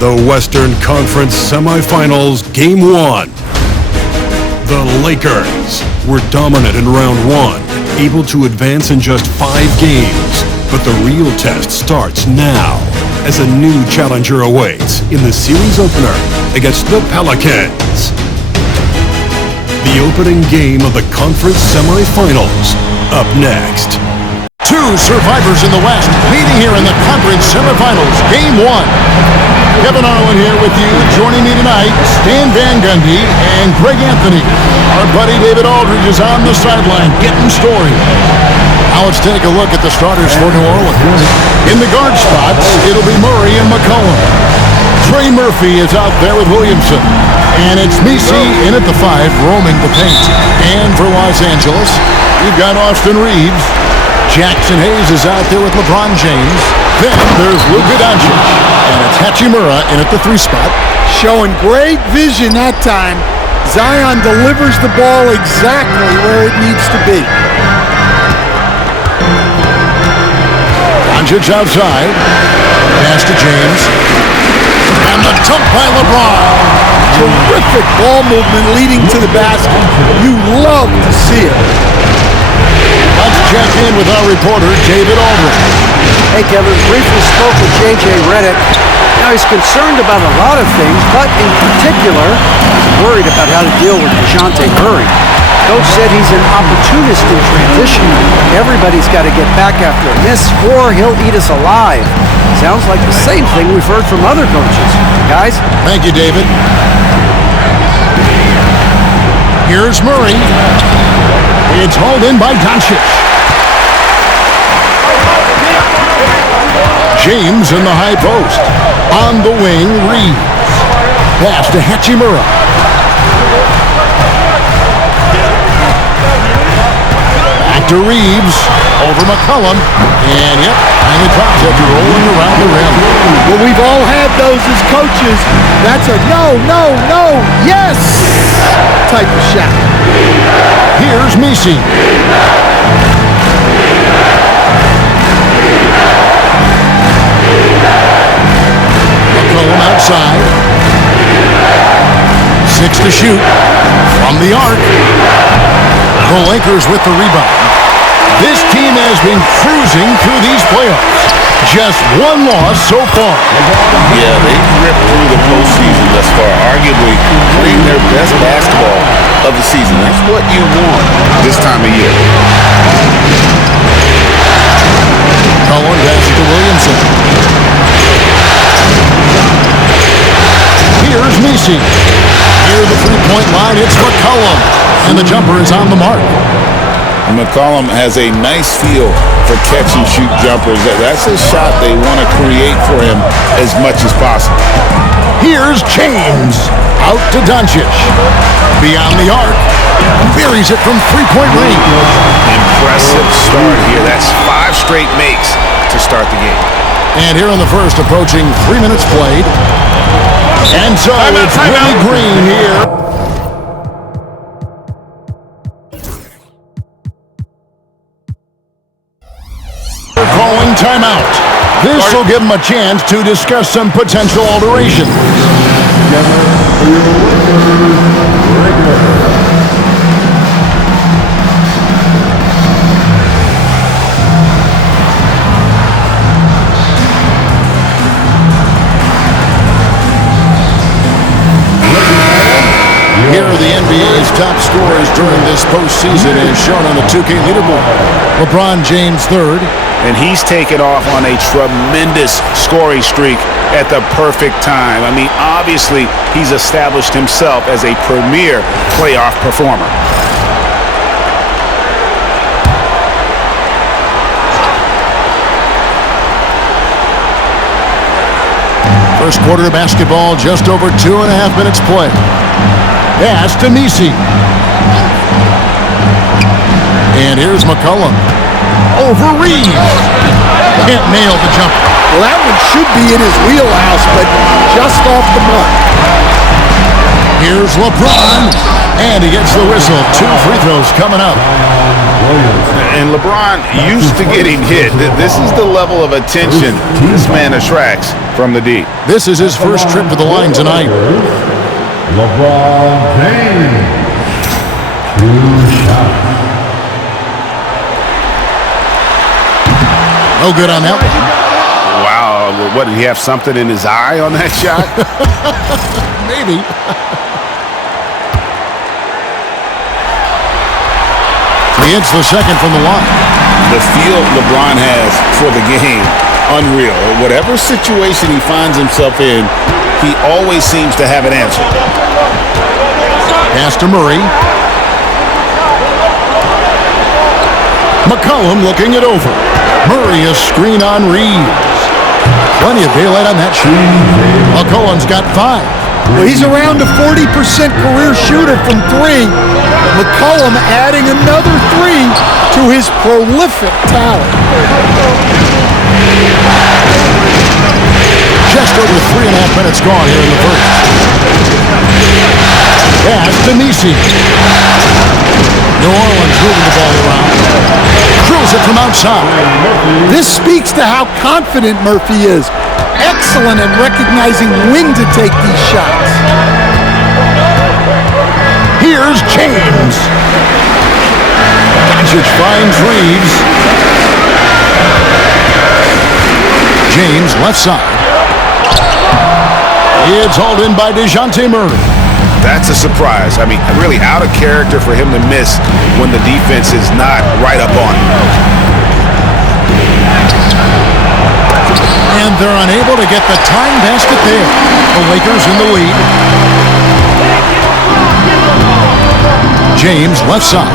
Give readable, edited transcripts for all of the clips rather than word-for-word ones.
The Western Conference Semifinals, Game 1. The Lakers were dominant in round 1, able to advance in just 5 games. But the real test starts now, as a new challenger awaits in the series opener against the Pelicans. The opening game of the conference semifinals, up next. Two survivors in the West meeting here in the conference semifinals, Game 1. Kevin Harlan here with you. Joining me tonight, Stan Van Gundy and Greg Anthony. Our buddy David Aldridge is on the sideline getting story. Now let's take a look at the starters for New Orleans. In the guard spots, it'll be Murray and McCollum. Trey Murphy is out there with Williamson. And it's Messi in at the 5, roaming the paint. And for Los Angeles, we've got Austin Reeves. Jackson Hayes is out there with LeBron James. Then there's Luka Doncic. And it's Hachimura in at the 3 spot. Showing great vision that time. Zion delivers the ball exactly where it needs to be. Doncic outside. Pass to James. And the dunk by LeBron. Terrific ball movement leading to the basket. You love to see it. Let's check in with our reporter, David Aldridge. Hey, Kevin, briefly spoke with J.J. Redick. Now, he's concerned about a lot of things, but in particular, he's worried about how to deal with DeJounte Murray. Coach said he's an opportunist in transition. Everybody's got to get back after a miss, or he'll eat us alive. Sounds like the same thing we've heard from other coaches. Guys? Thank you, David. Here's Murray. It's hauled in by Doncic. James in the high post. On the wing, Reeves. Pass to Hachimura. Back to Reeves. Over McCollum. And yep, finally drops it, rolling around the rim. Well, we've all had those as coaches. That's a no, no, no, yes type of shot. Here's Messi. McCollum outside. 6 to shoot. From the arc. The Lakers with the rebound. This team has been cruising through these playoffs. Just one loss so far. Yeah, they've ripped through the postseason thus far, arguably playing their best basketball of the season. That's what you want this time of year. Cohen passes to Williamson. Here's Messi. Near the 3-point line, it's McCollum. And the jumper is on the mark. McCollum has a nice feel for catch-and-shoot jumpers. That's a shot they want to create for him as much as possible. Here's James. Out to Doncic. Beyond the arc. Buries it from 3-point range. Impressive start here. That's 5 straight makes to start the game. And here in the first, approaching 3 minutes played. And so it's Willie Green here. Calling timeout. This will give them a chance to discuss some potential alterations. Here are the NBA's top scorers during this postseason as shown on the 2K leaderboard. LeBron James third. And he's taken off on a tremendous scoring streak at the perfect time. I mean, obviously, he's established himself as a premier playoff performer. First quarter of basketball, just over 2.5 minutes play. Pass to Messi. And here's McCollum. Over Reeves. Can't nail the jumper. Well, that one should be in his wheelhouse, but just off the mark. Here's LeBron, and he gets the whistle. 2 free throws coming up. And LeBron used to getting hit. This is the level of attention this man attracts from the D. This is his first trip to the line tonight. LeBron James. 2 shots. No good on that one. Wow, what, did he have something in his eye on that shot? Maybe. He hits the second from the line. The feel LeBron has for the game, unreal. Whatever situation he finds himself in, he always seems to have an answer. Pass to Murray. McCollum looking it over. Murray a screen on Reeves. Plenty of daylight on that shot. McCollum's got 5. Well, he's around a 40% career shooter from 3. McCollum adding another 3 to his prolific talent. Just over 3.5 minutes gone here in the first. Pass to Nisi. New Orleans moving the ball around. Drills it from outside. This speaks to how confident Murphy is. Excellent at recognizing when to take these shots. Here's James. Doncic finds Reeves. James left side. It's hauled in by DeJounte Murray. That's a surprise. I mean, really out of character for him to miss when the defense is not right up on him. And they're unable to get the tying basket there. The Lakers in the lead. James left side.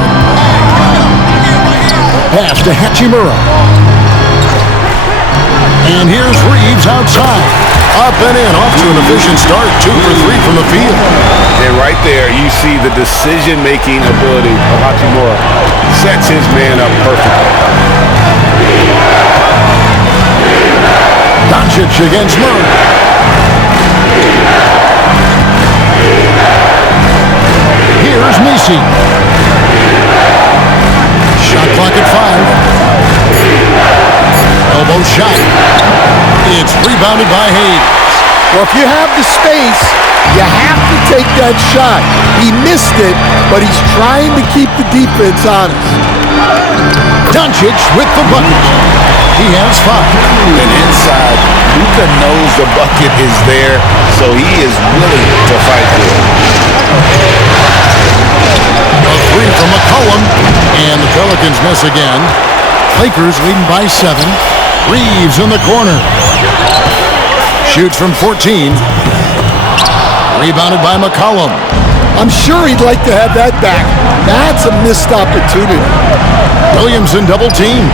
Pass to Hachimura. And here's Reeves outside. Up and in, off to an efficient start. 2 for 3 from the field. And right there, you see the decision-making ability of Hachimura. Sets his man up perfectly. Doncic against Murray. Here's Nisi. Shot clock at 5. Elbow shot. It's rebounded by Hayes. Well, if you have the space, you have to take that shot. He missed it, but he's trying to keep the defense honest. Doncic with the bucket. He has 5. And inside, Luka knows the bucket is there, so he is willing to fight for it. A 3 from McCollum, and the Pelicans miss again. Lakers leading by 7. Reeves in the corner. Shoots from 14. Rebounded by McCollum. I'm sure he'd like to have that back. That's a missed opportunity. Williamson double team.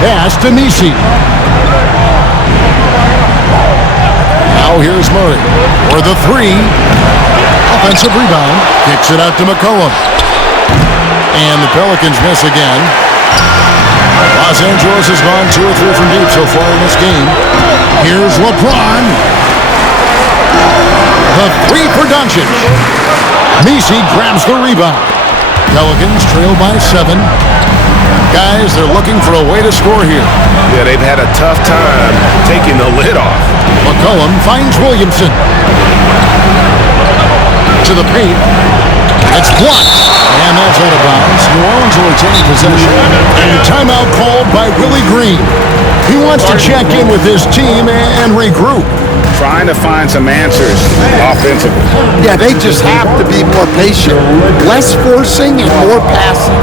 Pass to Nisi. Now here's Murray for the 3. Offensive rebound. Kicks it out to McCollum. And the Pelicans miss again. Los Angeles has gone 2 or 3 from deep so far in this game. Here's LeBron. The 3 for Doncic. Nisi grabs the rebound. Pelicans trail by 7. Guys, they're looking for a way to score here. Yeah, they've had a tough time taking the lid off. McCollum finds Williamson. To the paint. It's blocked. And that's out of bounds. New Orleans will retain possession. And timeout called by Willie Green. He wants to check in with his team and regroup. Trying to find some answers offensively. Yeah, they just have to be more patient. Less forcing and more passing.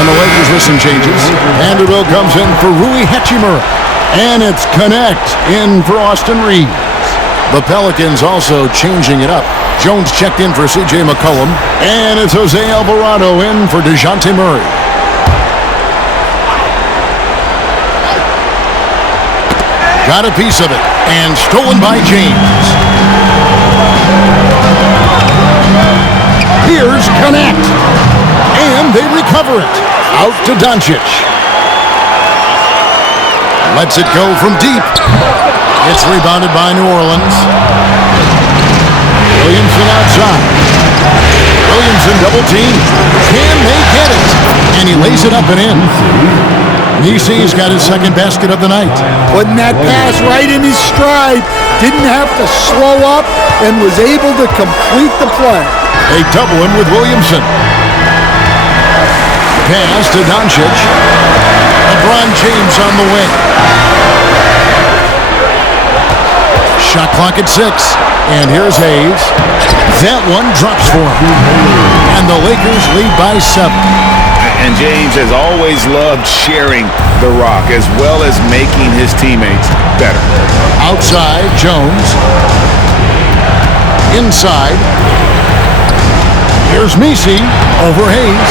And the Lakers with some changes. Vanderbilt comes in for Rui Hachimura. And it's Connect in for Austin Reeves. The Pelicans also changing it up. Jones checked in for C.J. McCollum. And it's Jose Alvarado in for DeJounte Murray. got a piece of it, and stolen by James. Here's Connect, and they recover it. Out to Doncic. Lets it go from deep. It's rebounded by New Orleans. Williamson outside. Williamson double team. Can they get it? And he lays it up and in. Nisi's got his second basket of the night. Putting that pass right in his stride. Didn't have to slow up and was able to complete the play. They double him with Williamson. Pass to Doncic. LeBron James on the wing. Shot clock at 6. And here's Hayes. That one drops for him. And the Lakers lead by 7. And James has always loved sharing the rock as well as making his teammates better. Outside, Jones. Inside. Here's Nisi over Hayes.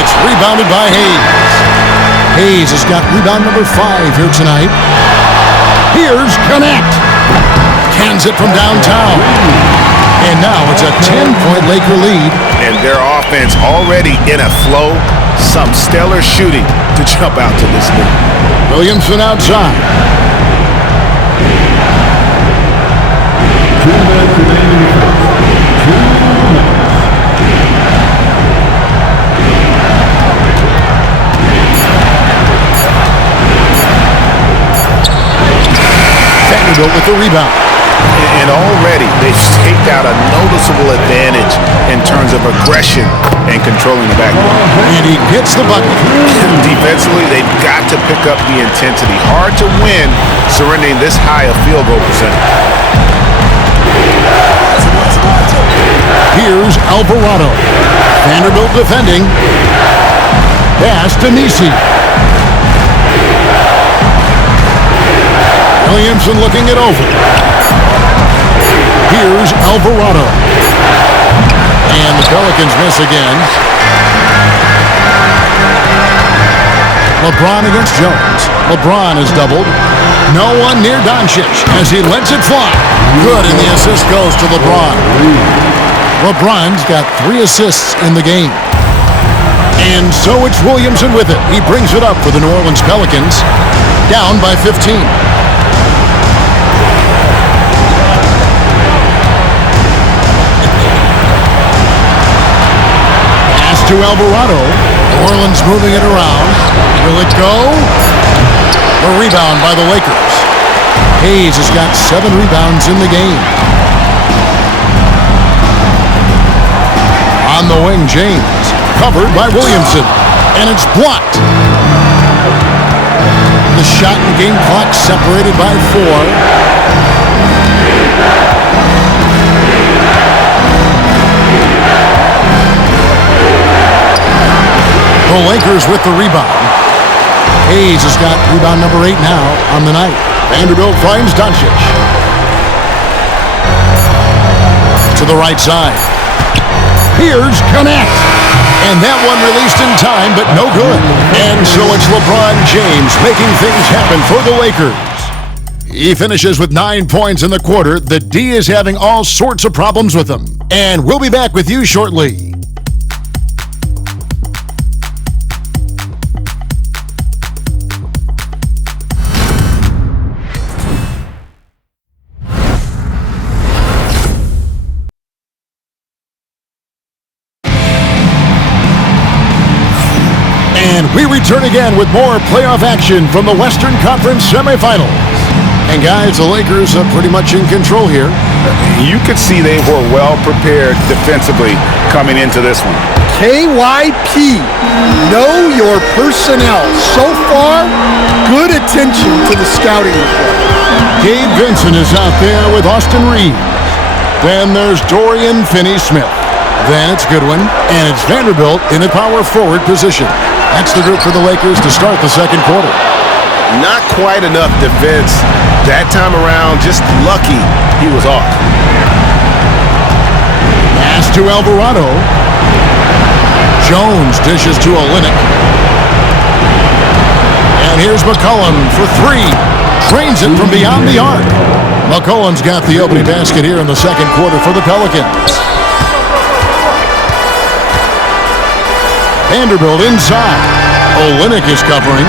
It's rebounded by Hayes. Hayes has got rebound number 5 here tonight. Here's Connect. Cans it from downtown. And now it's a 10-point Laker lead. And their offense already in a flow. Some stellar shooting to jump out to this lead. Williamson outside. Vanderbilt with the rebound. And already they've staked out a noticeable advantage in terms of aggression and controlling the backcourt. And he gets the bucket. Defensively, they've got to pick up the intensity. Hard to win surrendering this high a field goal percentage. Here's Alvarado. Vanderbilt defending. Pass to Nisi. Williamson looking it over. Here's Alvarado. And the Pelicans miss again. LeBron against Jones. LeBron is doubled. No one near Doncic as he lets it fly. Good, and the assist goes to LeBron. LeBron's got 3 assists in the game. And so it's Williamson with it. He brings it up for the New Orleans Pelicans. Down by 15. To Alvarado. New Orleans moving it around. Will it go? A rebound by the Lakers. Hayes has got 7 rebounds in the game. On the wing, James. Covered by Williamson. And it's blocked. The shot and game clock separated by 4. The Lakers with the rebound. Hayes has got rebound number 8 now on the night. Vanderbilt finds Doncic. To the right side. Here's Connect. And that one released in time, but no good. And so it's LeBron James making things happen for the Lakers. He finishes with 9 points in the quarter. The D is having all sorts of problems with him. And we'll be back with you shortly. And we return again with more playoff action from the Western Conference semifinals. And guys, the Lakers are pretty much in control here. You could see they were well prepared defensively coming into this one. KYP, know your personnel. So far, good attention to the scouting report. Gabe Vincent is out there with Austin Reeves. Then there's Dorian Finney-Smith. Then it's Goodwin, and it's Vanderbilt in a power forward position. That's the group for the Lakers to start the second quarter. Not quite enough defense that time around. Just lucky he was off. Pass to Alvarado. Jones dishes to Olynyk. And here's McCollum for 3. Drains it from beyond the arc. McCollum's got the opening basket here in the second quarter for the Pelicans. Vanderbilt inside. Olynyk is covering.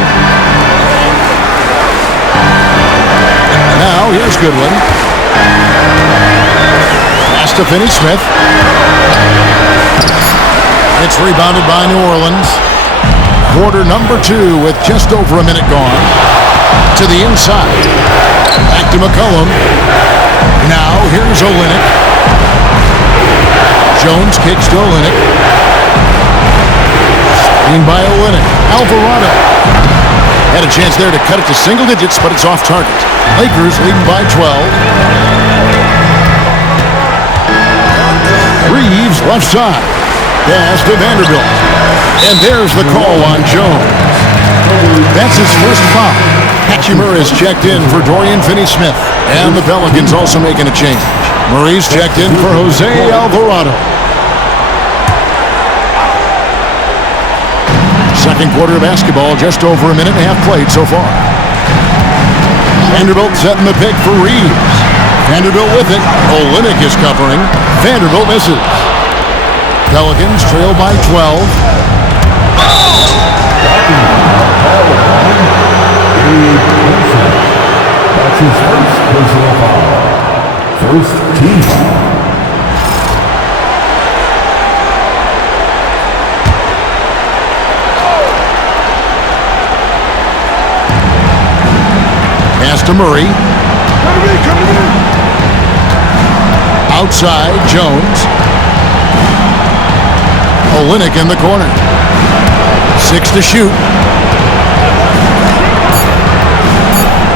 Now here's Goodwin. Pass to Finney-Smith. It's rebounded by New Orleans. Quarter number 2 with just over a minute gone. To the inside. Back to McCollum. Now here's Olynyk. Jones kicks to Olynyk. Screen by Olynyk. Alvarado. Had a chance there to cut it to single digits, but it's off target. Lakers leading by 12. Reeves left side. Pass to Vanderbilt. And there's the call on Jones. That's his first foul. Hachimura is checked in for Dorian Finney-Smith. And the Pelicans also making a change. Murray's checked in for Jose Alvarado. Second quarter of basketball, just over a minute and a half played so far. Vanderbilt setting the pick for Reeves. Vanderbilt with it. Olynyk is covering. Vanderbilt misses. Pelicans trail by 12. That's his first personal foul. First team foul. Pass to Murray. Outside, Jones. Olynyk in the corner. 6 to shoot.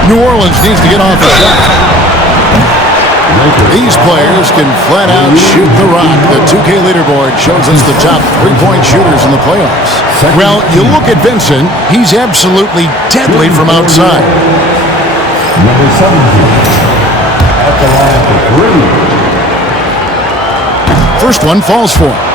New Orleans needs to get off the shot. These players can flat out shoot the rock. The 2K leaderboard shows us the top three-point shooters in the playoffs. Well, you look at Vincent, he's absolutely deadly from outside. Number 17 at the line for 3. First one falls for him.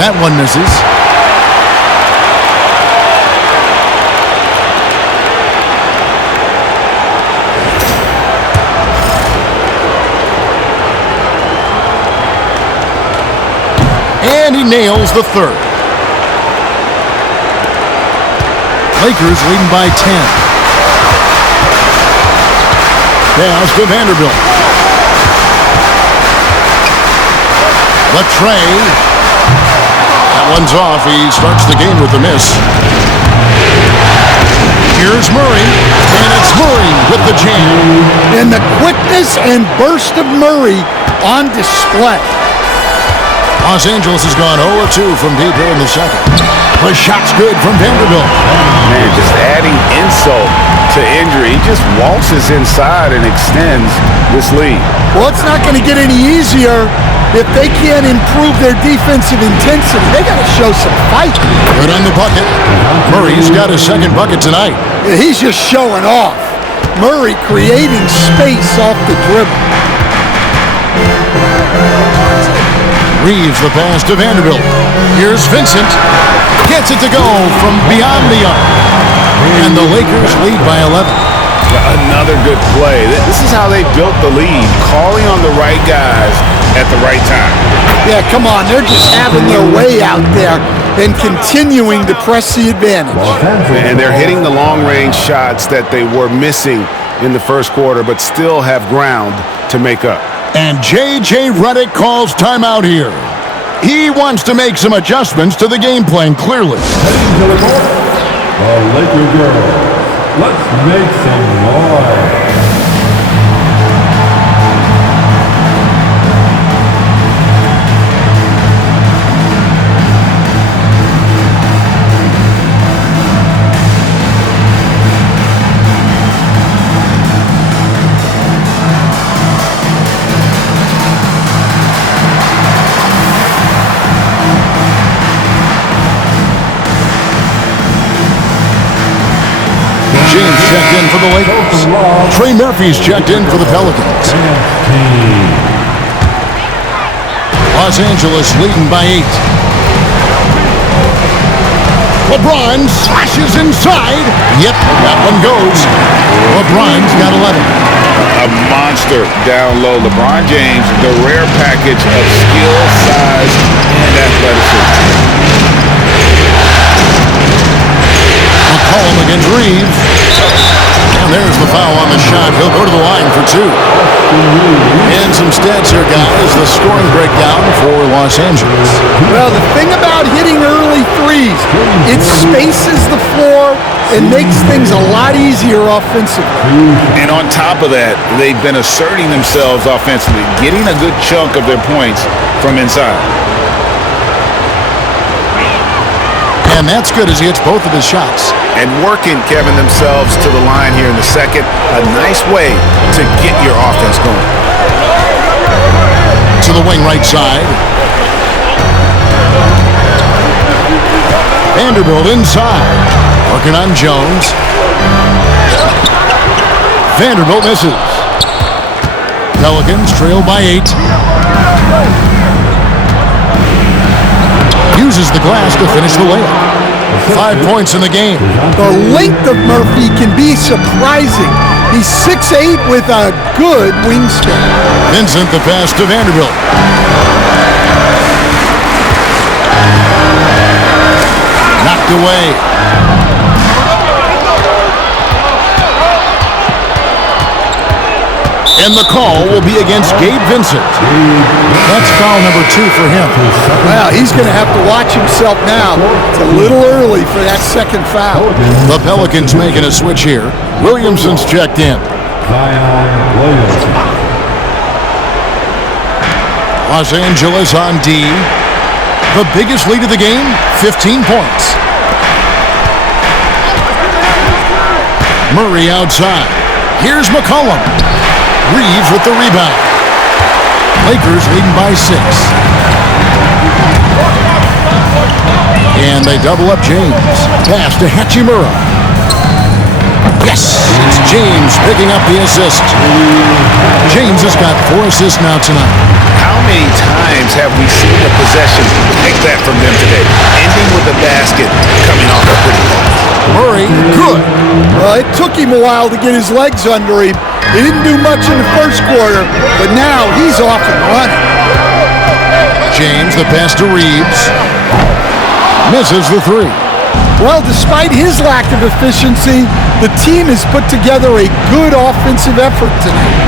That one misses. And he nails the third. Lakers leading by 10. Pass to Vanderbilt. Latrey. That one's off. He starts the game with a miss. Here's Murray, and it's Murray with the jam. And the quickness and burst of Murray on display. Los Angeles has gone 0-2 from deep here in the second. The shot's good from Vanderbilt. Man, just adding insult to injury. He just waltzes inside and extends this lead. Well, it's not going to get any easier if they can't improve their defensive intensity. They got to show some fight. Good on the bucket. Murray's got his second bucket tonight. He's just showing off. Murray creating space off the dribble. Reeves the pass to Vanderbilt. Here's Vincent. Gets it to go from beyond the arc. And the Lakers lead by 11. Another good play. This is how they built the lead, calling on the right guys at the right time. Yeah, come on. They're just having their way out there and continuing to press the advantage. And they're hitting the long-range shots that they were missing in the first quarter, but still have ground to make up. And J.J. Redick calls timeout here. He wants to make some adjustments to the game plan, clearly. Heading to the court, the Laker girls. Let's make some noise. James checked checked in for the Lakers. Trey Murphy's checked in for the Pelicans. Los Angeles leading by 8. LeBron slashes inside. Yep, that one goes. LeBron's got 11. A monster down low. LeBron James, the rare package of skill, size, and athleticism. McCollum against Reeves. And there's the foul on the shot. He'll go to the line for 2. And some stats here, guys. The scoring breakdown for Los Angeles. Well, the thing about hitting early threes, it spaces the floor and makes things a lot easier offensively. And on top of that, they've been asserting themselves offensively, getting a good chunk of their points from inside. And that's good as he hits both of his shots. And working, Kevin, themselves to the line here in the second. A nice way to get your offense going. To the wing right side. Vanderbilt inside. Working on Jones. Vanderbilt misses. Pelicans trail by 8. Uses the glass to finish the layup. 5 points in the game. The length of Murphy can be surprising. He's 6'8" with a good wingspan. Vincent the pass to Vanderbilt. Knocked away. And the call will be against Gabe Vincent. That's foul number 2 for him. Well, he's going to have to watch himself now. It's a little early for that second foul. The Pelicans making a switch here. Williamson's checked in. Los Angeles on D. The biggest lead of the game, 15 points. Murray outside. Here's McCollum. Reeves with the rebound. Lakers leading by 6. And they double up James. Pass to Hachimura. Yes, it's James picking up the assist. James has got 4 assists now tonight. How many times have we seen a possession like that from them today? Ending with a basket, coming off a pretty ball. Murray, good. Well, it took him a while to get his legs under him. He didn't do much in the first quarter, but now he's off and running. James, the pass to Reeves. Misses the 3. Well, despite his lack of efficiency, the team has put together a good offensive effort tonight.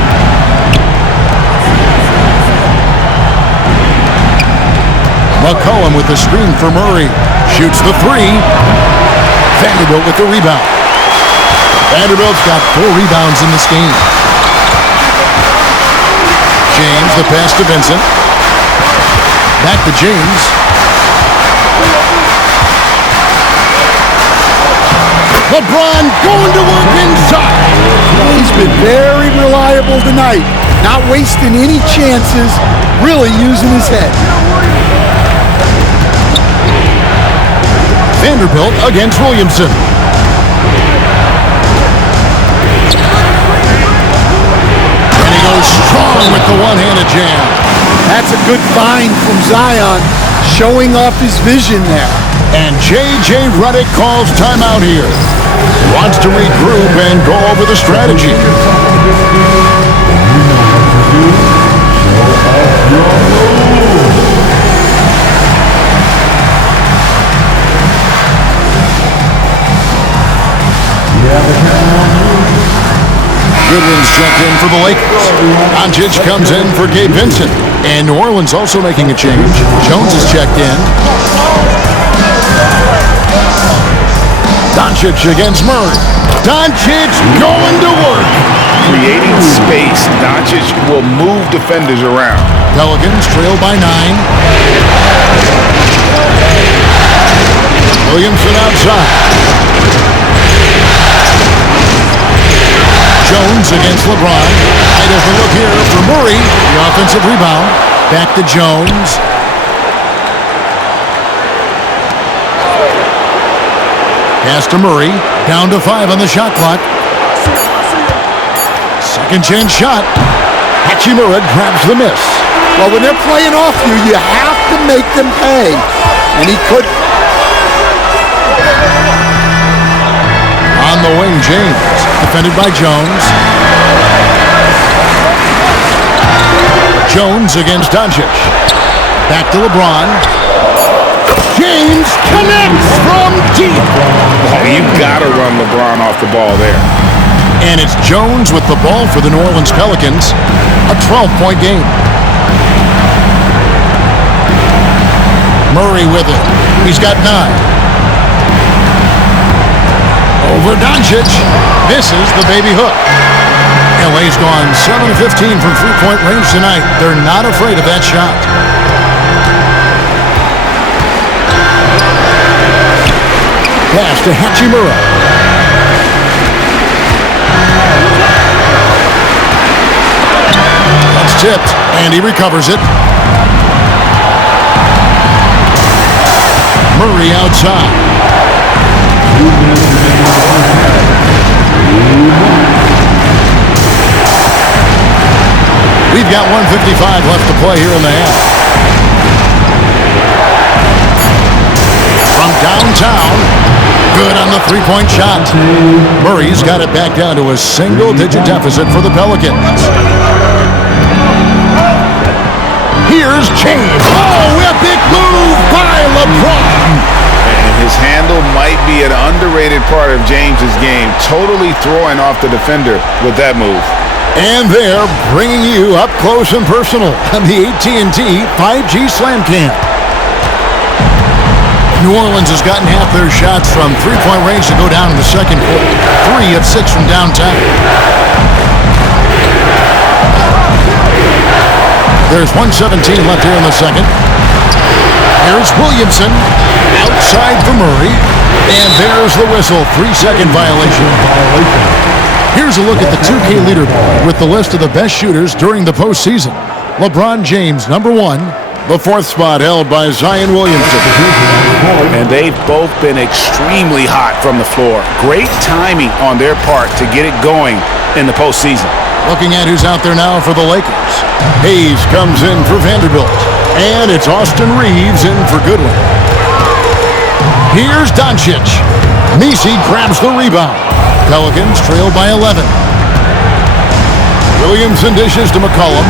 McCollum with the screen for Murray. Shoots the 3. Vanderbilt with the rebound. Vanderbilt's got 4 rebounds in this game. James, the pass to Vincent. Back to James. LeBron going to work inside. He's been very reliable tonight, not wasting any chances, really using his head. Vanderbilt against Williamson. And he goes strong with the one-handed jam. That's a good find from Zion, showing off his vision there. And J.J. Redick calls timeout here. Wants to regroup and go over the strategy. Goodwin's checked in for the Lakers. Doncic comes in for Gabe Vincent. And New Orleans also making a change. Jones is checked in. Doncic against Murray. Doncic going to work. Creating space, Doncic will move defenders around. Pelicans trail by 9. Williamson outside. Jones against LeBron. Wide open look here for Murray. The offensive rebound. Back to Jones. Pass to Murray. Down to 5 on the shot clock. Second chance shot. Hachimura grabs the miss. Well, when they're playing off you, you have to make them pay. And he could. On the wing, James. Defended by Jones. Jones against Doncic. Back to LeBron. James connects from deep. Oh, you gotta run LeBron off the ball there. And it's Jones with the ball for the New Orleans Pelicans. A 12-point game. Murray with it. He's got 9. Over Doncic. Misses the baby hook. LA's gone 7 of 15 from three-point range tonight. They're not afraid of that shot. Pass to Hachimura. That's tipped, and he recovers it. Murray outside. We've got 1:55 left to play here in the half. From downtown, good on the three-point shot. Murray's got it back down to a single-digit deficit for the Pelicans. Here's James. Oh, epic move by LeBron. And his handle might be an underrated part of James's game. Totally throwing off the defender with that move. And they're bringing you up close and personal on the AT&T 5G Slam Cam. New Orleans has gotten half their shots from three-point range to go down in the second quarter. 3 of 6 from downtown. There's 1:17 left here in the second. Here's Williamson. Outside for Murray. And there's the whistle. 3-second violation. Here's a look at the 2K leaderboard with the list of the best shooters during the postseason. LeBron James, number 1. The 4th spot held by Zion Williamson. And they've both been extremely hot from the floor. Great timing on their part to get it going in the postseason. Looking at who's out there now for the Lakers. Hayes comes in for Vanderbilt. And it's Austin Reeves in for Goodwin. Here's Doncic. Messi grabs the rebound. Pelicans trail by 11. Williamson dishes to McCollum.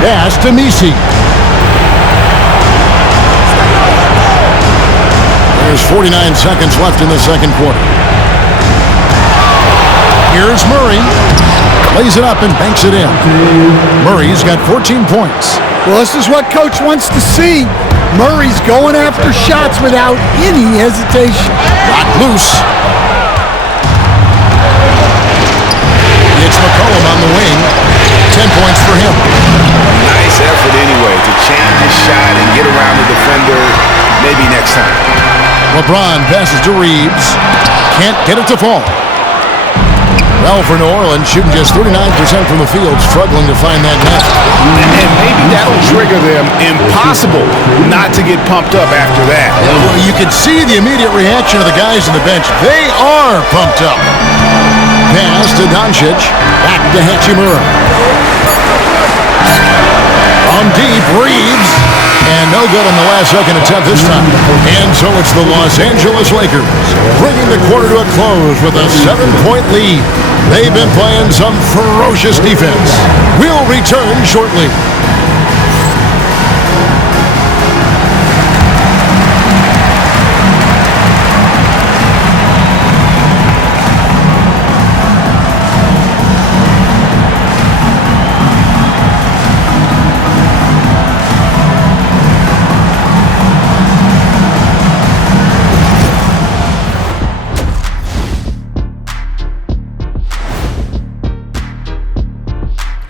Pass to Messi. There's 49 seconds left in the second quarter. Here's Murray. Lays it up and banks it in. Murray's got 14 points. Well, this is what Coach wants to see. Murray's going after shots without any hesitation. Not loose. It's McCollum on the wing. 10 points for him. Nice effort anyway to change his shot and get around the defender maybe next time. LeBron passes to Reeves. Can't get it to fall. Well, for New Orleans, shooting just 39% from the field, struggling to find that net. And maybe that'll trigger them. Impossible not to get pumped up after that. Well, you can see the immediate reaction of the guys on the bench. They are pumped up. Pass to Doncic. Back to Hachimura. On deep, Reeves. And no good on the last second attempt this time. And so it's the Los Angeles Lakers bringing the quarter to a close with a 7-point lead. They've been playing some ferocious defense. We'll return shortly.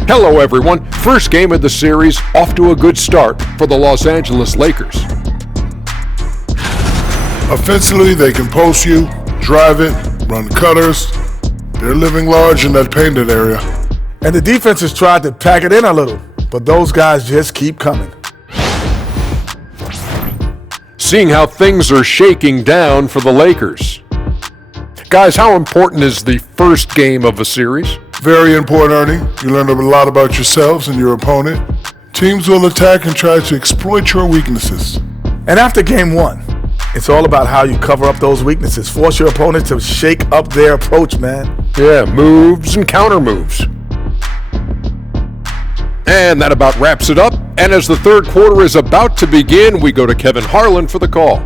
Hello everyone, first game of the series, off to a good start for the Los Angeles Lakers. Offensively, they can post you, drive it, run cutters. They're living large in that painted area. And the defense has tried to pack it in a little, but those guys just keep coming. Seeing how things are shaking down for the Lakers. Guys, how important is the first game of a series? Very important, Ernie. You learn a lot about yourselves and your opponent. Teams will attack and try to exploit your weaknesses. And after game one, it's all about how you cover up those weaknesses. Force your opponent to shake up their approach, man. Yeah, moves and counter moves. And that about wraps it up. And as the third quarter is about to begin, we go to Kevin Harlan for the call.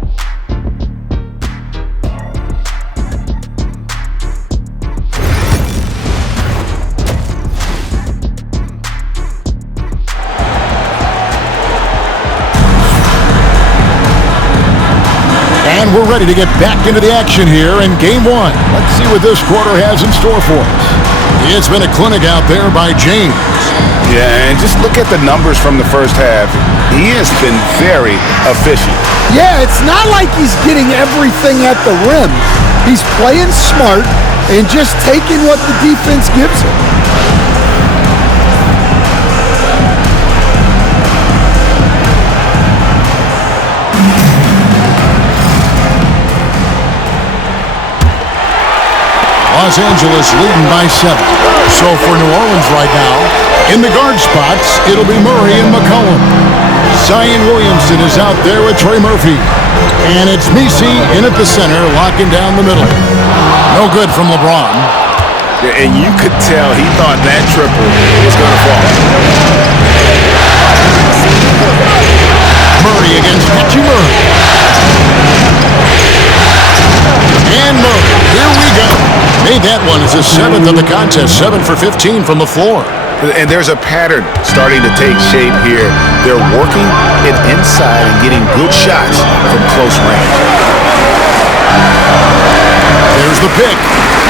And we're ready to get back into the action here in game one. Let's see what this quarter has in store for us. It's been a clinic out there by James. Yeah, and just look at the numbers from the first half. He has been very efficient. Yeah, it's not like he's getting everything at the rim. He's playing smart and just taking what the defense gives him. Los Angeles leading by 7. So for New Orleans right now, in the guard spots, it'll be Murray and McCollum. Zion Williamson is out there with Trey Murphy. And it's Messi in at the center, locking down the middle. No good from LeBron. Yeah, and you could tell he thought that triple was going to fall. Murray against Hachimura. And Murray, here we go. Made that one as his 7th of the contest, 7 for 15 from the floor. And there's a pattern starting to take shape here. They're working it inside and getting good shots from close range. There's the pick.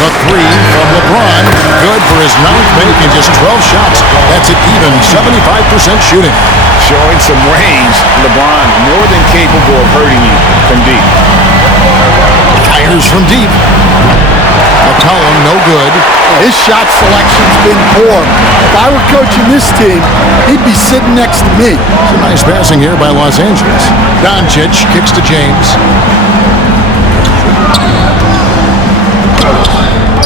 The 3 from LeBron. Good for his 9th make and just 12 shots. That's an even 75% shooting. Showing some range, LeBron more than capable of hurting you from deep. Fires from deep. McCollum, no good. His shot selection's been poor. If I were coaching this team, he'd be sitting next to me. Some nice passing here by Los Angeles. Doncic kicks to James.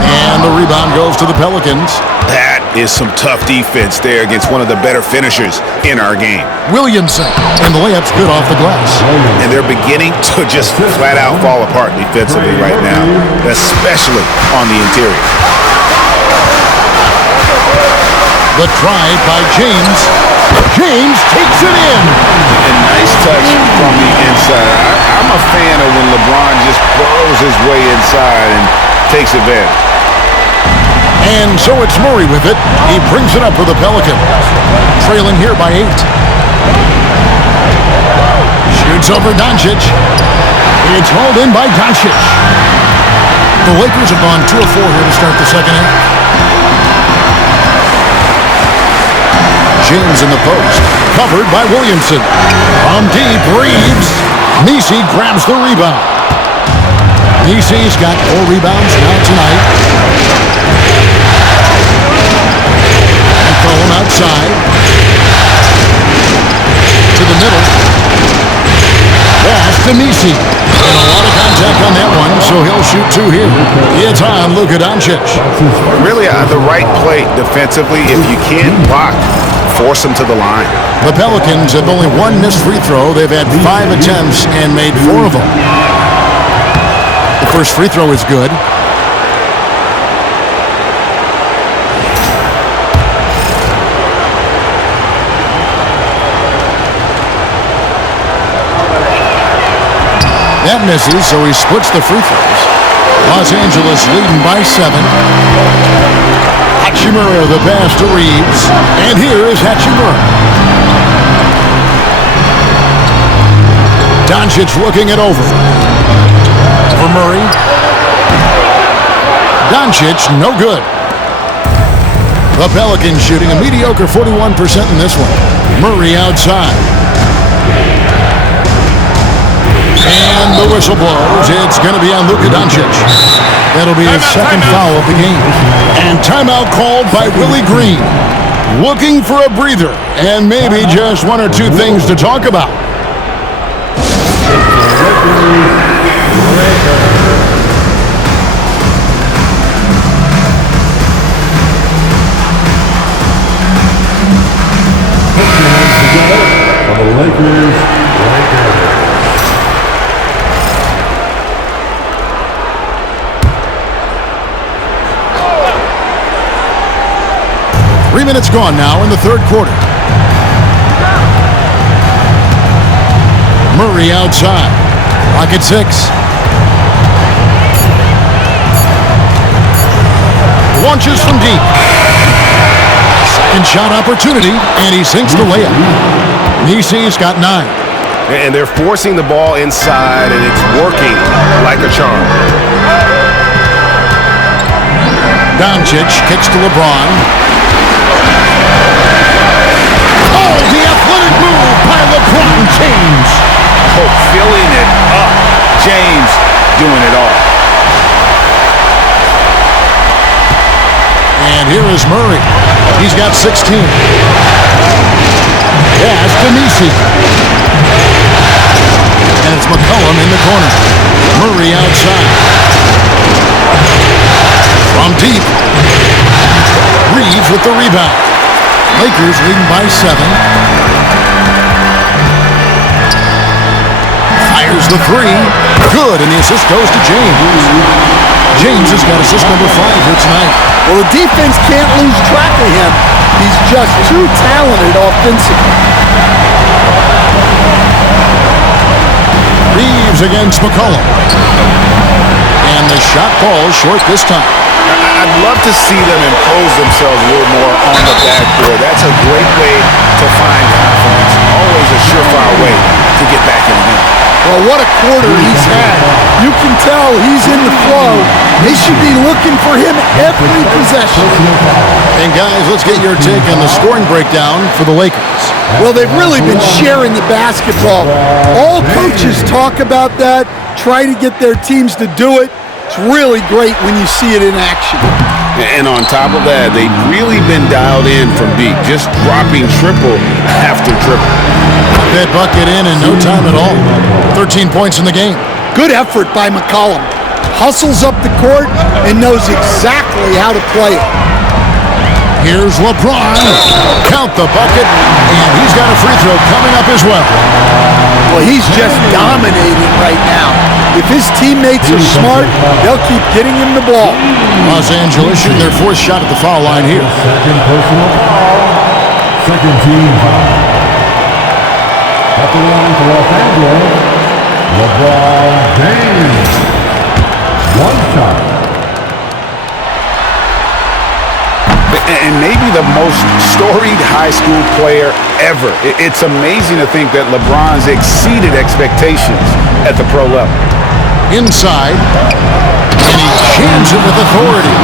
And the rebound goes to the Pelicans. That is some tough defense there against one of the better finishers in our game. Williamson, and the layup's good off the glass. And they're beginning to just flat out fall apart defensively right now, especially on the interior. The drive by James. James takes it in. And nice touch from the inside. I'm a fan of when LeBron just burrows his way inside and takes advantage. And so it's Murray with it. He brings it up for the Pelicans. Trailing here by 8. Shoots over Doncic. It's hauled in by Doncic. The Lakers have gone 2 of 4 here to start the second half. James in the post. Covered by Williamson. From deep, Reeves. Messi grabs the rebound. Messi's got 4 rebounds now tonight. McCollum outside. To the middle. Pass to Messi. And a lot of contact on that one, so he'll shoot 2 here. It's on Luka Doncic. Really the right play defensively. If you can't block, force him to the line. The Pelicans have only 1 missed free throw. They've had 5 attempts and made 4 of them. The first free throw is good. That misses, so he splits the free throws. Los Angeles leading by 7. Hachimura the pass to Reeves. And here is Hachimura. Doncic looking it over. For Murray. Doncic, no good. The Pelicans shooting a mediocre 41% in this one. Murray outside. And the whistle blows. It's going to be on Luka Doncic. That'll be his second foul of the game. And timeout called by Willie Green. Looking for a breather and maybe just 1 or 2 things to talk about. minutes gone now in the third quarter. Murray outside. Clock at 6. Launches from deep. Second shot opportunity, and he sinks the layup. Nisi's got 9. And they're forcing the ball inside, and it's working like a charm. Doncic kicks to LeBron. Oh, the athletic move by LeBron James. Oh, filling it up. James doing it all. And here is Murray. He's got 16. Pass to Nisi. And it's McCollum in the corner. Murray outside. From deep. Reeves with the rebound. Lakers leading by 7. Fires the 3. Good, and the assist goes to James. James has got assist number 5 here tonight. Well, the defense can't lose track of him. He's just too talented offensively. Reeves against McCollum. And the shot falls short this time. I'd love to see them impose themselves a little more on the backboard. That's a great way to find confidence. Always a surefire way to get back in the game. Well, what a quarter he's had. You can tell he's in the flow. They should be looking for him every possession. And guys, let's get your take on the scoring breakdown for the Lakers. Well, they've really been sharing the basketball. All coaches talk about that, try to get their teams to do it. It's really great when you see it in action. And on top of that, they've really been dialed in from deep, just dropping triple after triple. That bucket in no time at all. 13 points in the game. Good effort by McCollum. Hustles up the court and knows exactly how to play it. Here's LeBron. Count the bucket, and he's got a free throw coming up as well. Well, he's just dominating right now. If his teammates are smart, they'll keep getting him the ball. Los Angeles shooting their 4th shot at the foul line here. Second personal foul. Second team foul. At the line for Los Angeles, LeBron James. 1 shot. And maybe the most storied high school player ever. It's amazing to think that LeBron's exceeded expectations at the pro level. Inside, and he jams it with authority.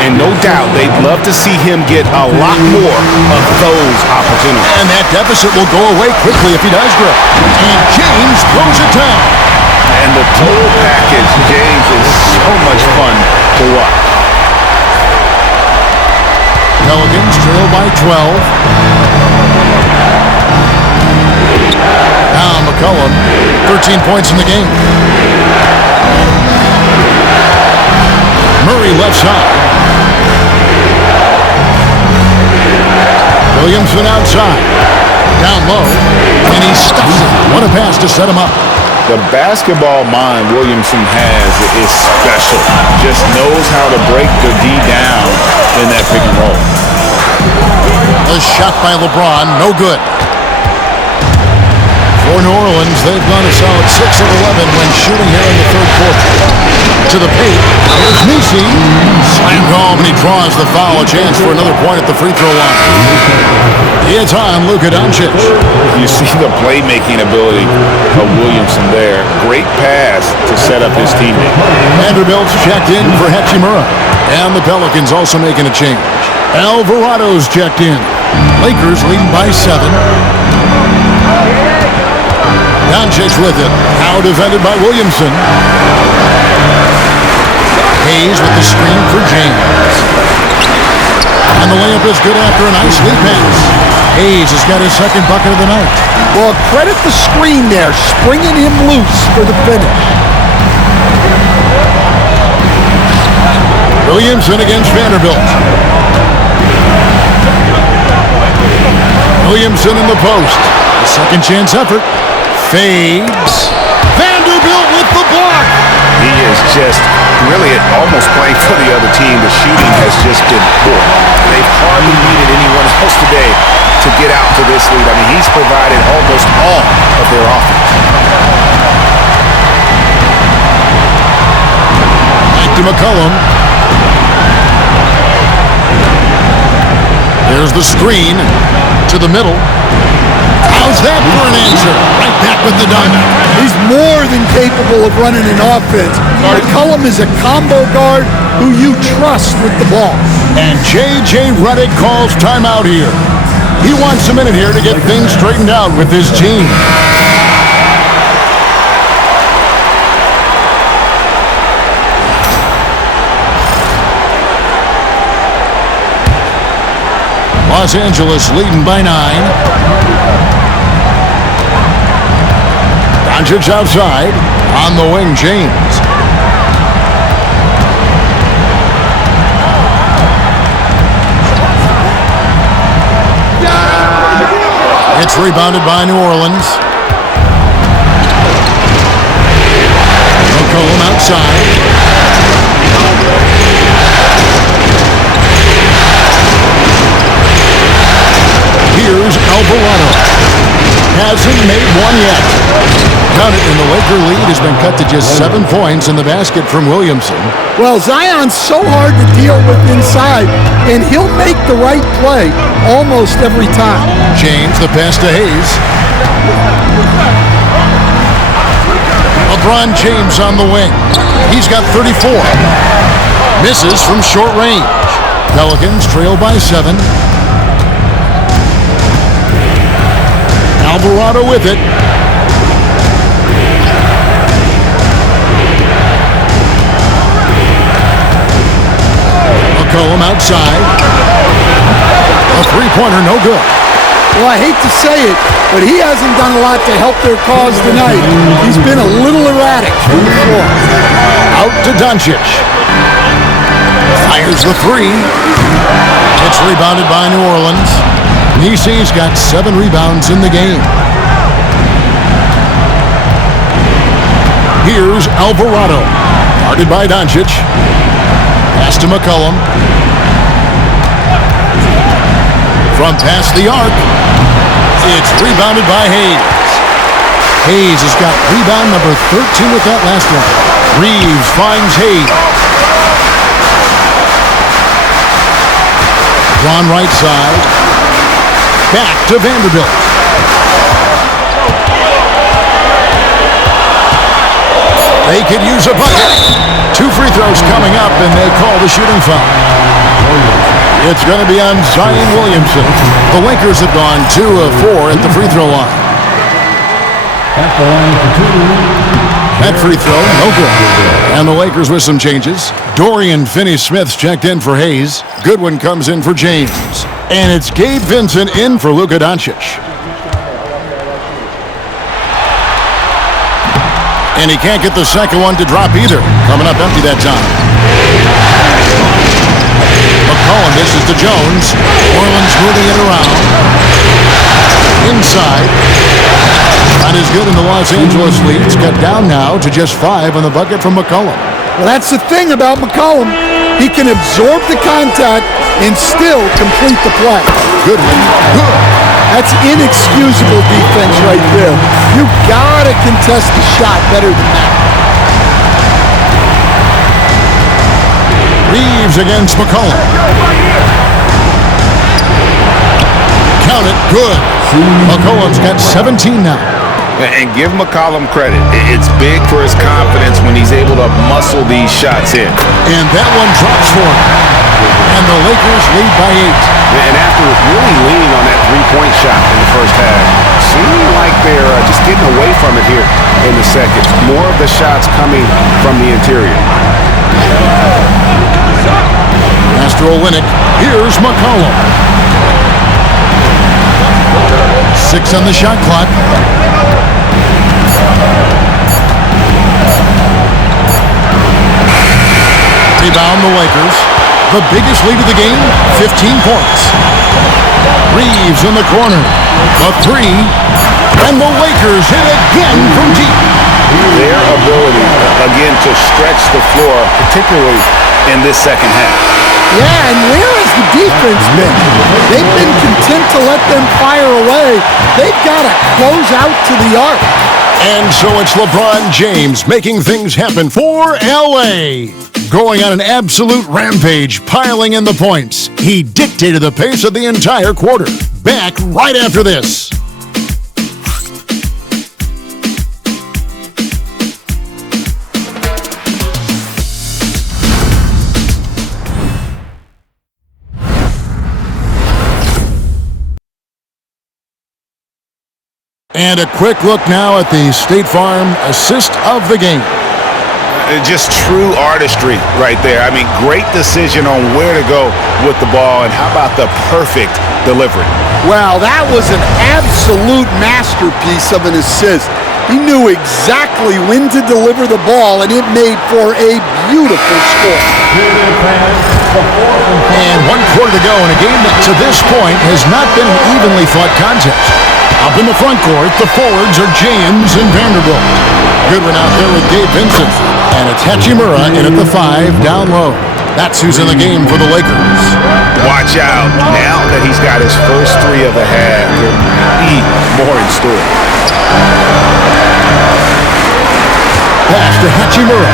And no doubt they'd love to see him get a lot more of those opportunities. And that deficit will go away quickly if he does grow. And James throws it down. And the total package, James, is so much fun to watch. Pelicans trail by 12. Now McCollum, 13 points in the game. Murray left side. Williamson outside. Down low, and he stuffs it. What a pass to set him up. The basketball mind Williamson has is special. Just knows how to break the D down in that pick and roll. A shot by LeBron, no good. For New Orleans, they've gone a solid 6 of 11 when shooting here in the third quarter. To the paint, here's Nisi. Slammed home, and he draws the foul. A chance for another point at the free throw line. It's on Luka Doncic. You see the playmaking ability of Williamson there. Great pass to set up his teammate. Vanderbilt's checked in for Hachimura. And the Pelicans also making a change. Alvarado's checked in. Lakers leading by 7. Doncic with it. Now defended by Williamson. Hayes with the screen for James. And the layup is good after a nice lead pass. Hayes has got his second bucket of the night. Well, credit the screen there, springing him loose for the finish. Williamson against Vanderbilt. Williamson in the post. A second chance effort. Fades. Vanderbilt with the block. He is just really almost playing for the other team. The shooting has just been poor. They've hardly needed any else today to get out to this lead. I mean, he's provided almost all of their offense. Back to McCollum. There's the screen to the middle. How's that for an answer? Right back with the dunk. He's more than capable of running an offense. McCollum is a combo guard who you trust with the ball. And J.J. Redick calls timeout here. He wants a minute here to get things straightened out with his team. Los Angeles leading by 9. Doncic outside. On the wing, James. It's rebounded by New Orleans. McCollum outside. Here's Alvarado. Hasn't made one yet. Count it, and the Laker lead has been cut to just 7 points in the basket from Williamson. Well, Zion's so hard to deal with inside, and he'll make the right play almost every time. James, the pass to Hayes. LeBron James on the wing. He's got 34. Misses from short range. Pelicans trail by 7. Alvarado with it. McCollum outside. A three-pointer, no good. Well, I hate to say it, but he hasn't done a lot to help their cause tonight. He's been a little erratic from the floor. Out to Doncic. Fires the three. It's rebounded by New Orleans. Nisi's got 7 rebounds in the game. Here's Alvarado. Guarded by Doncic. Pass to McCollum. From past the arc. It's rebounded by Hayes. Hayes has got rebound number 13 with that last one. Reeves finds Hayes. Drawn right side. Back to Vanderbilt. They could use a bucket. 2 free throws coming up, and they call the shooting foul. It's going to be on Zion Williamson. The Lakers have gone 2 of 4 at the free throw line. At the line for 2. That free throw, no good. And the Lakers with some changes. Dorian Finney-Smith's checked in for Hayes. Goodwin comes in for James. And it's Gabe Vincent in for Luka Doncic. And he can't get the second one to drop either. Coming up empty that time. McCollum misses to Jones. Orleans moving it around. Inside. Not as good in the Los Angeles lead. It's cut down now to just 5 on the bucket from McCollum. Well, that's the thing about McCollum. He can absorb the contact and still complete the play. Goodwin, good. That's inexcusable defense right there. You gotta contest the shot better than that. Reeves against McCollum. Count it, good. McCollum's got 17 now. And give McCollum credit. It's big for his confidence when he's able to muscle these shots in. And that one drops for him. And the Lakers lead by 8. And after really leaning on that three-point shot in the first half, seeming like they're just getting away from it here in the second. More of the shots coming from the interior. Master will win it. Here's McCollum. 6 on the shot clock. Rebound the Lakers. The biggest lead of the game, 15 points. Reeves in the corner. A 3. And the Lakers hit again from deep. Their ability, again, to stretch the floor, particularly in this second half. Yeah, and where has the defense been? They've been content to let them fire away. They've got to close out to the arc. And so it's LeBron James making things happen for LA. Going on an absolute rampage, piling in the points. He dictated the pace of the entire quarter. Back right after this. And a quick look now at the State Farm assist of the game. Just true artistry right there. I mean, great decision on where to go with the ball, and how about the perfect delivery? Well, that was an absolute masterpiece of an assist. He knew exactly when to deliver the ball, and it made for a beautiful score. And 1 quarter to go in a game that to this point has not been an evenly fought contest. Up in the front court, the forwards are James and Vanderbilt. Goodwin out there with Gabe Vincent. And it's Hachimura in at the 5 down low. That's who's in the game for the Lakers. Watch out. Now that he's got his first 3 of the half, there might be more in store. Pass to Hachimura.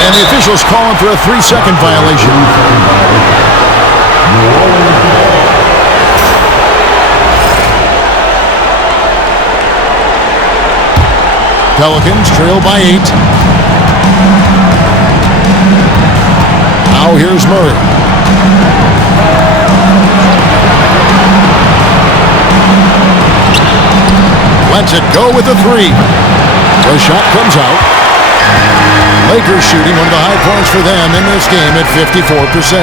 And the officials calling for a 3-second violation. Pelicans trail by 8. Now here's Murray. Lets it go with the 3. The shot comes out. Lakers shooting one of the high points for them in this game at 54%.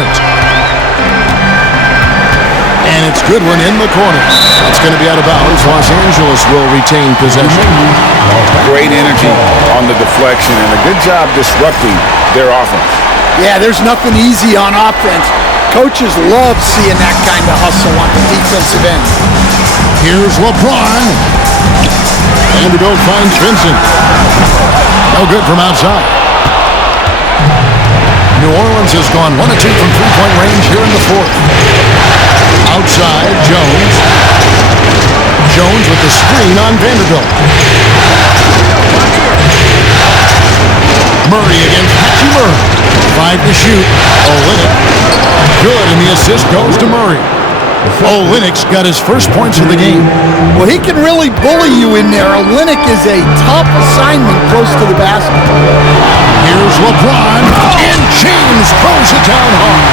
And it's Goodwin in the corner. It's going to be out of bounds. Los Angeles will retain possession. Great energy on the deflection and a good job disrupting their offense. Yeah, there's nothing easy on offense. Coaches love seeing that kind of hustle on the defensive end. Here's LeBron. Vanderbilt finds Vincent. No good from outside. New Orleans has gone 1 of 2 from three-point range here in the 4th. Outside, Jones. Jones with the screen on Vanderbilt. Murray against Hachimura. 5 to shoot. Olynyk. Good, and the assist goes to Murray. Olynyk's got his first points of the game. Well, he can really bully you in there. Olynyk is a tough assignment close to the basket. Here's LeBron, and James throws it down hard.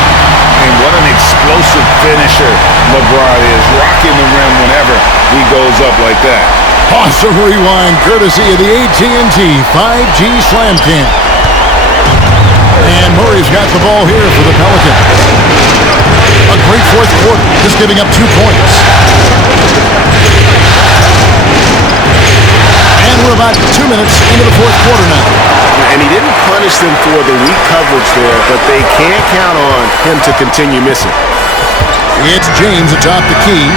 And what an explosive finisher LeBron is, rocking the rim whenever he goes up like that. Awesome rewind, courtesy of the AT&T 5G Slam Cam. And Murray's got the ball here for the Pelicans. A great 4th quarter, just giving up 2 points. And we're about 2 minutes into the 4th quarter now. And he didn't punish them for the weak coverage there, but they can't count on him to continue missing. It's James atop the key.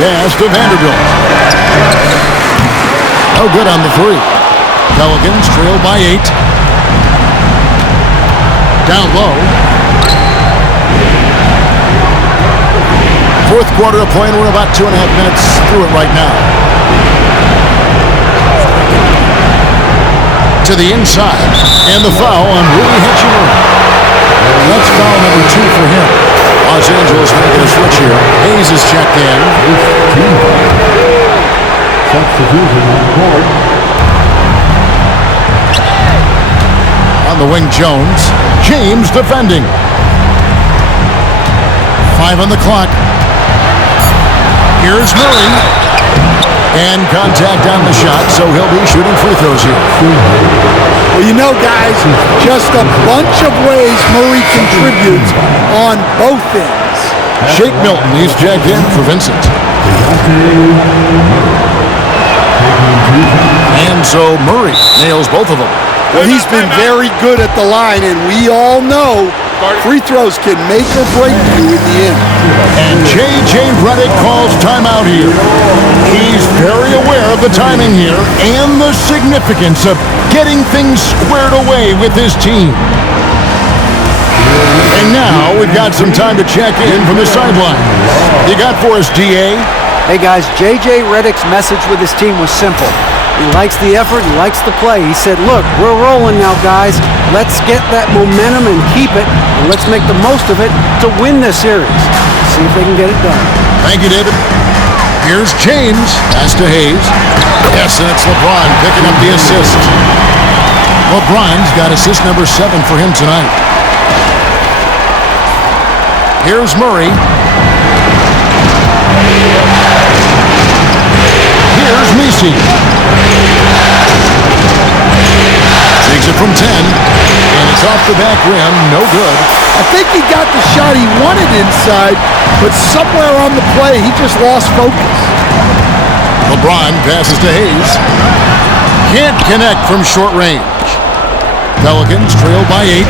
Pass to Vanderbilt. No good on the 3. Pelicans trail by 8. Down low. 4th quarter of play, and we're about 2.5 minutes through it right now. To the inside, and the foul on Rui Hachimura. That's foul number 2 for him. Los Angeles making a switch here. Hayes is checked in. Substitution on court. On the wing, Jones. James defending. 5 on the clock. Here's Murray. And contact on the shot, so he'll be shooting free throws here. Well, you know, guys, just a bunch of ways Murray contributes on both ends. Shake Milton, he's jacked in for Vincent. And so Murray nails both of them. Well, he's been very good at the line, and we all know free throws can make or break you in the end. And James J.J. Redick calls timeout here. He's very aware of the timing here and the significance of getting things squared away with his team. And now we've got some time to check in from the sideline. You got for us, D.A.? Hey guys, J.J. Redick's message with his team was simple. He likes the effort, he likes the play. He said, look, we're rolling now, guys. Let's get that momentum and keep it, and let's make the most of it to win this series. See if they can get it done. Thank you, David. Here's James. Pass to Hayes. Yes, and it's LeBron picking up the assist. LeBron's got assist number 7 for him tonight. Here's Murray. Here's Messi. Takes it from 10, and it's off the back rim. No good. I think he got the shot he wanted inside, but somewhere on the play, he just lost focus. LeBron passes to Hayes. Can't connect from short range. Pelicans trail by 8.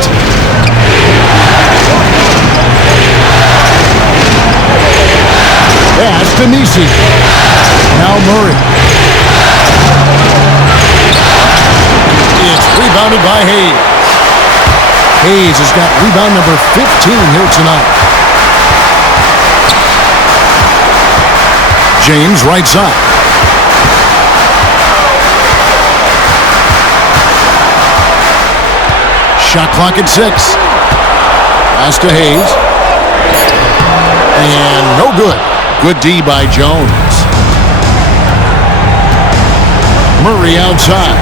Pass to Messi. Now Murray. It's rebounded by Hayes. Hayes has got rebound number 15 here tonight. James right side. Shot clock at 6. Pass to Hayes. And no good. Good D by Jones. Murray outside.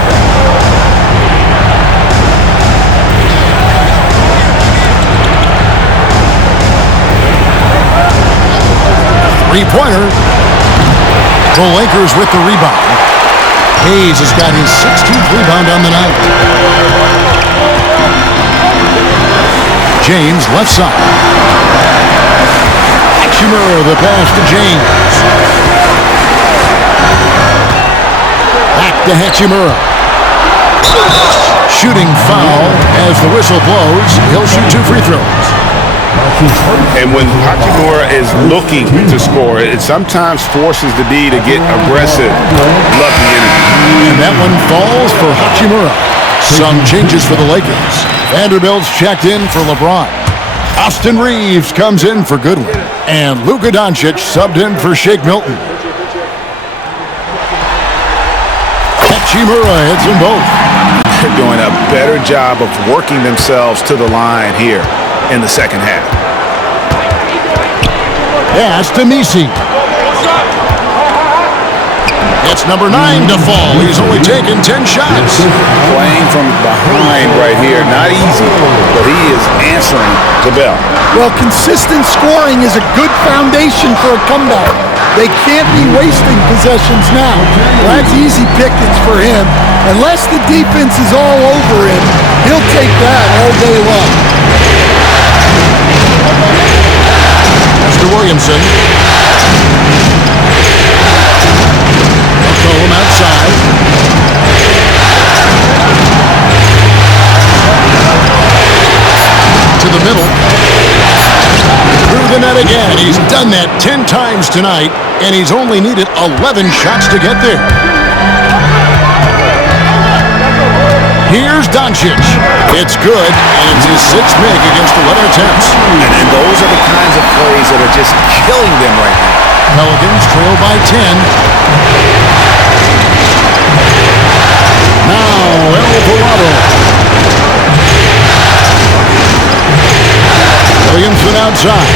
Three-pointer. The Lakers with the rebound. Hayes has got his 16th rebound on the night. James left side. Hachimura the pass to James. Back to Hachimura. Shooting foul as the whistle blows. He'll shoot 2 free throws. And when Hachimura is looking to score, it sometimes forces the D to get aggressive. Lucky energy. And that one falls for Hachimura. Some changes for the Lakers. Vanderbilt's checked in for LeBron. Austin Reeves comes in for Goodwin. And Luka Doncic subbed in for Shake Milton. Hachimura hits them both. They're doing a better job of working themselves to the line here in the second half. Pass to Messi. It's number 9 to fall. He's only taken 10 shots. Playing from behind right here. Not easy, but he is answering the bell. Well, consistent scoring is a good foundation for a comeback. They can't be wasting possessions now. Well, that's easy pickings for him. Unless the defense is all over him, he'll take that all day long. Mr. Williamson. McCollum outside. To the middle. Through the net again. He's done that 10 times tonight, and he's only needed 11 shots to get there. Here's Doncic. It's good, and it's his 6th make against the Weather Temps. And those are the kinds of plays that are just killing them right now. Pelicans trail by 10. Now, Alvarado. Williamson outside.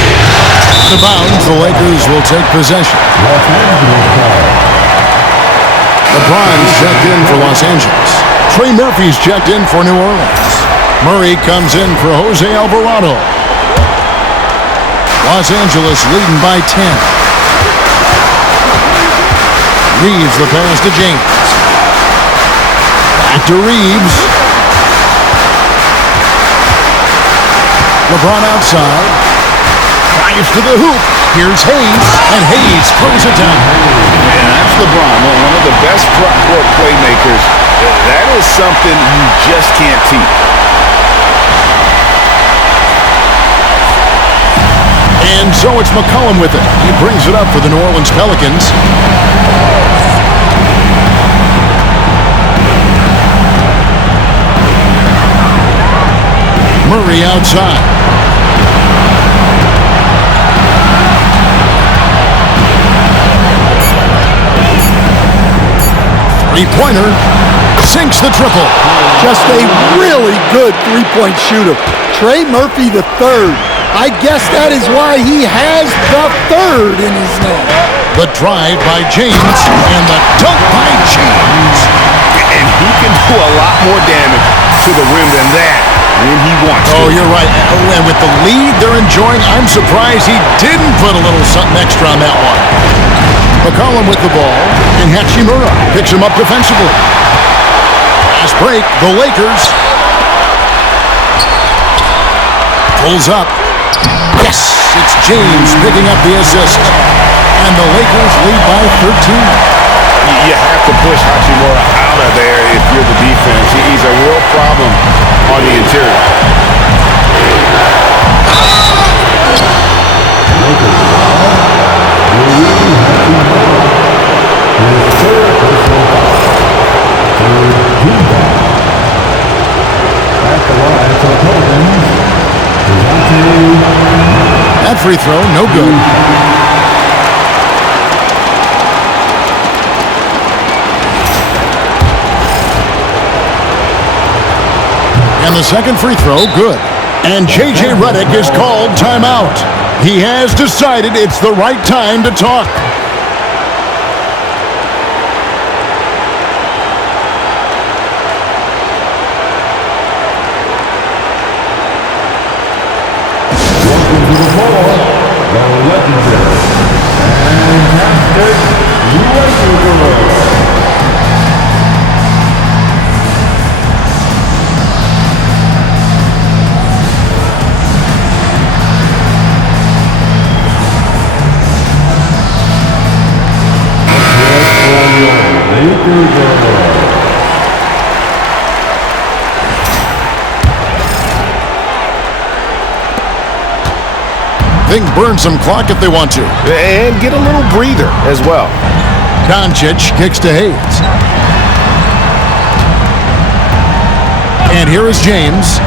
To bounds, the Lakers will take possession. LeBron's checked in for Los Angeles. Trey Murphy's checked in for New Orleans. Murray comes in for Jose Alvarado. Los Angeles leading by 10. Reeves the pass to James. Back to Reeves. LeBron outside. Drives to the hoop. Here's Hayes. And Hayes throws it down. And that's LeBron, one of the best front court playmakers. That is something you just can't teach. And so it's McCollum with it. He brings it up for the New Orleans Pelicans. Murray outside. Three-pointer. Sinks the triple. Just a really good three-point shooter. Trey Murphy III. I guess that is why he has the third in his name. The drive by James and the dunk by James. And he can do a lot more damage to the rim than that when he wants to. Oh, you're right. And with the lead they're enjoying, I'm surprised he didn't put a little something extra on that one. McCollum with the ball, and Hachimura picks him up defensively. Fast break, the Lakers. Pulls up. Yes, it's James picking up the assist. And the Lakers lead by 13. You have to push Hachimura out of there if you're the defense. He's a real problem on the interior. That free throw, no good. And the second free throw, good. And J.J. Redick is called timeout. He has decided it's the right time to talk. Welcome to the floor, the legendary, fantastic Laker girls. Think burn some clock if they want to. And get a little breather as well. Doncic kicks to Hayes. And here is James.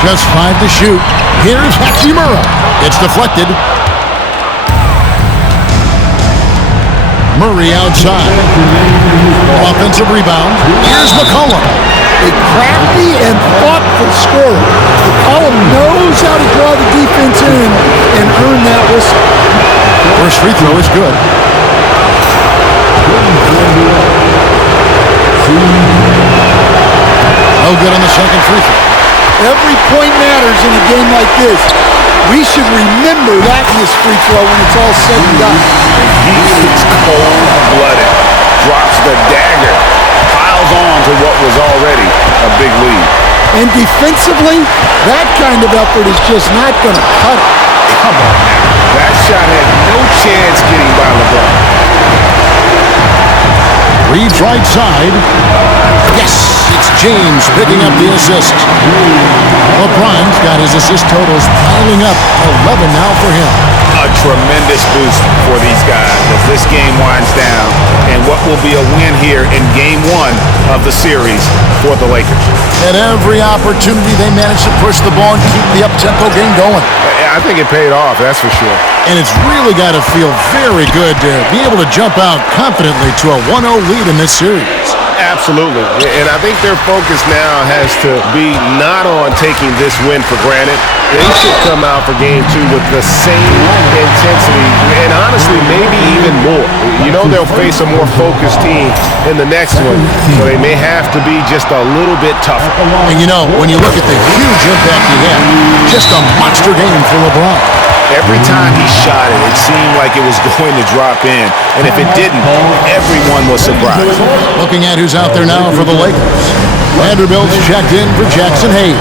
Just 5 to shoot. Here's Hachimura. It's deflected. Murray outside. Offensive rebound. Here's McCollum. A crafty and thoughtful scorer. McCollum knows how to draw the defense in and earn that whistle. First free throw is good. No good on the second free throw. Every point matters in a game like this. We should remember that in this free throw when it's all said and done. He's cold-blooded. Drops the dagger. Piles on to what was already a big lead. And defensively, that kind of effort is just not going to cut it. Come on now. That shot had no chance getting by LeBron. Reed's right side. Yes, it's James picking up the assist. LeBron's got his assist totals piling up. 11 now for him. A tremendous boost for these guys as this game winds down and what will be a win here in Game 1 of the series for the Lakers. At every opportunity, they managed to push the ball and keep the up-tempo game going. I think it paid off, that's for sure. And it's really got to feel very good to be able to jump out confidently to a 1-0 lead in this series. Absolutely. And I think their focus now has to be not on taking this win for granted. They should come out for Game 2 with the same intensity and honestly maybe even more. You know they'll face a more focused team in the next one, so they may have to be just a little bit tougher. And you know, when you look at the huge impact he had, just a monster game for LeBron. Every time he shot it, it seemed like it was going to drop in. And if it didn't, everyone was surprised. Looking at who's out there now for the Lakers. Vanderbilt's checked in for Jackson Hayes.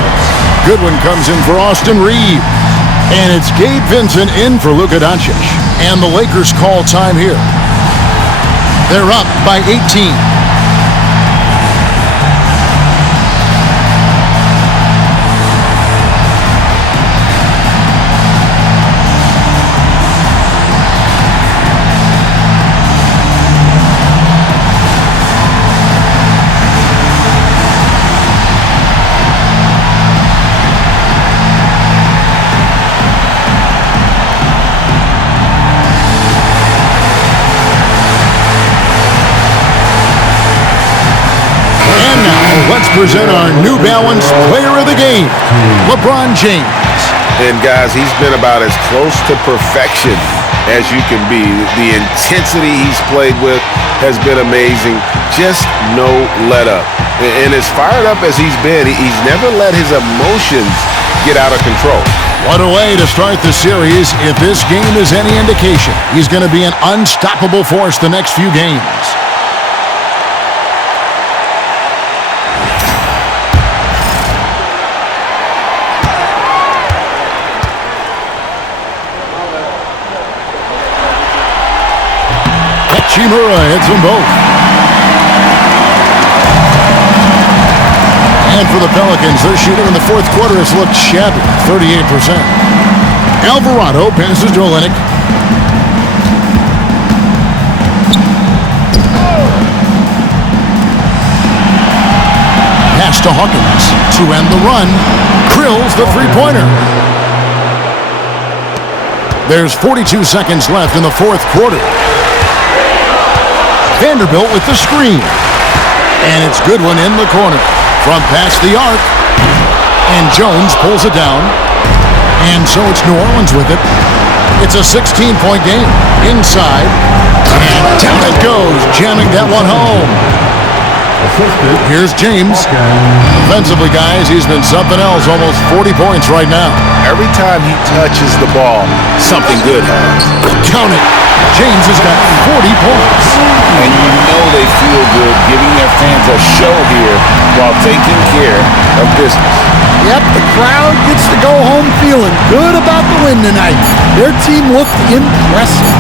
Goodwin comes in for Austin Reeves. And it's Gabe Vincent in for Luka Doncic. And the Lakers call time here. They're up by 18. 1 present our New Balance Player of the Game, LeBron James. And guys, he's been about as close to perfection as you can be. The intensity he's played with has been amazing. Just no let up. And as fired up as he's been, he's never let his emotions get out of control. What a way to start the series. If this game is any indication, he's going to be an unstoppable force the next few games. Chimura hits them both. And for the Pelicans, their shooting in the fourth quarter has looked shabby, 38%. Alvarado passes to Olynyk. Pass to Hawkins to end the run. Drills the three-pointer. There's 42 seconds left in the fourth quarter. Vanderbilt with the screen. And it's Goodwin in the corner. From past the arc. And Jones pulls it down. And so it's New Orleans with it. It's a 16-point game. Inside. And down it goes. Jamming that one home. Here's James. Offensively, guys, he's been something else. Almost 40 points right now. Every time he touches the ball, something good happens. Count it. James has got 40 points. And you know they feel good giving their fans a show here while taking care of business. Yep, the crowd gets to go home feeling good about the win tonight. Their team looked impressive.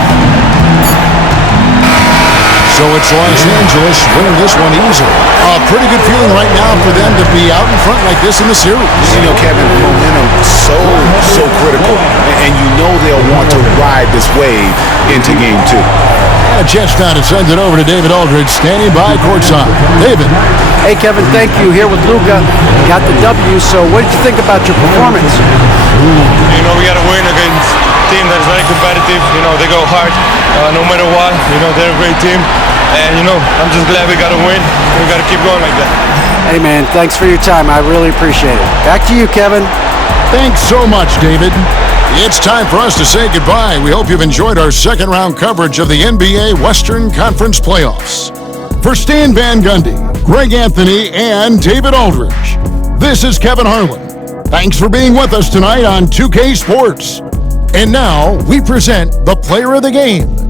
So it's Los Angeles winning this one easily. A pretty good feeling right now for them to be out in front like this in the series. You know, Kevin, momentum so critical. And you know they'll want to ride this wave into game two. And a chest down to send it over to David Aldridge, standing by courtside. David. Hey, Kevin, thank you. Here with Luka. Got the W, so what did you think about your performance? You know, we got to win against a team that is very competitive. You know, they go hard no matter what. You know, they're a great team. And, you know, I'm just glad we got to win. We got to keep going like that. Hey, man, thanks for your time. I really appreciate it. Back to you, Kevin. Thanks so much, David. It's time for us to say goodbye. We hope you've enjoyed our second-round coverage of the NBA Western Conference Playoffs. For Stan Van Gundy, Greg Anthony, and David Aldridge, this is Kevin Harlan. Thanks for being with us tonight on 2K Sports. And now, we present the Player of the Game.